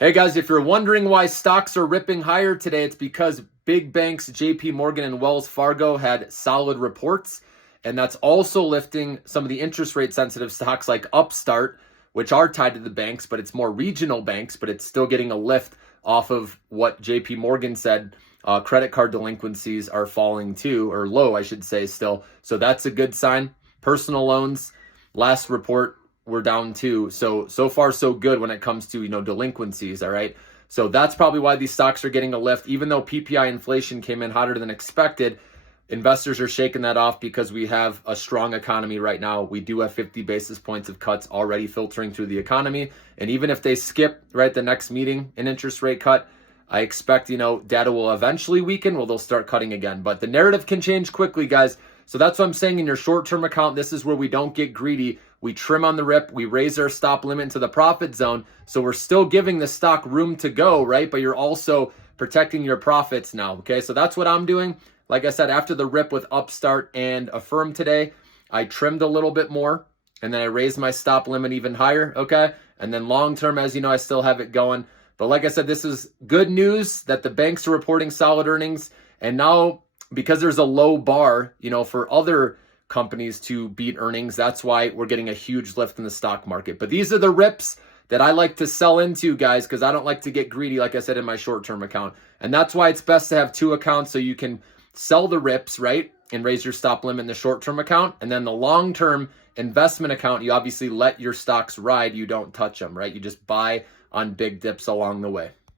Hey guys, if you're wondering why stocks are ripping higher today, it's because big banks JP Morgan and Wells Fargo had solid reports, and that's also lifting some of the interest rate sensitive stocks like Upstart, which are tied to the banks, but it's more regional banks, but it's still getting a lift off of what JP Morgan said. Credit card delinquencies are falling too, or low, I should say, still. So that's a good sign. Personal loans, last report, we're down too. So far so good when it comes to, delinquencies, all right? So that's probably why these stocks are getting a lift. Even though PPI inflation came in hotter than expected, investors are shaking that off because we have a strong economy right now. We do have 50 basis points of cuts already filtering through the economy. And even if they skip the next meeting an interest rate cut, I expect, data will eventually weaken. Well, they'll start cutting again. But the narrative can change quickly, guys. So that's what I'm saying. In your short-term account, this is where we don't get greedy. We trim on the rip. We raise our stop limit into the profit zone. So we're still giving the stock room to go, right? But you're also protecting your profits now, okay? So that's what I'm doing. Like I said, after the rip with Upstart and Affirm today, I trimmed a little bit more, and then I raised my stop limit even higher, okay? And then long-term, as you know, I still have it going. But like I said, this is good news that the banks are reporting solid earnings. And now, because there's a low bar, for other companies to beat earnings, that's why we're getting a huge lift in the stock market. But these are the rips that I like to sell into, guys, because I don't like to get greedy, like I said, in my short-term account. And that's why it's best to have two accounts so you can sell the rips, right, and raise your stop limit in the short-term account. And then the long-term investment account, you obviously let your stocks ride. You don't touch them, right? You just buy on big dips along the way.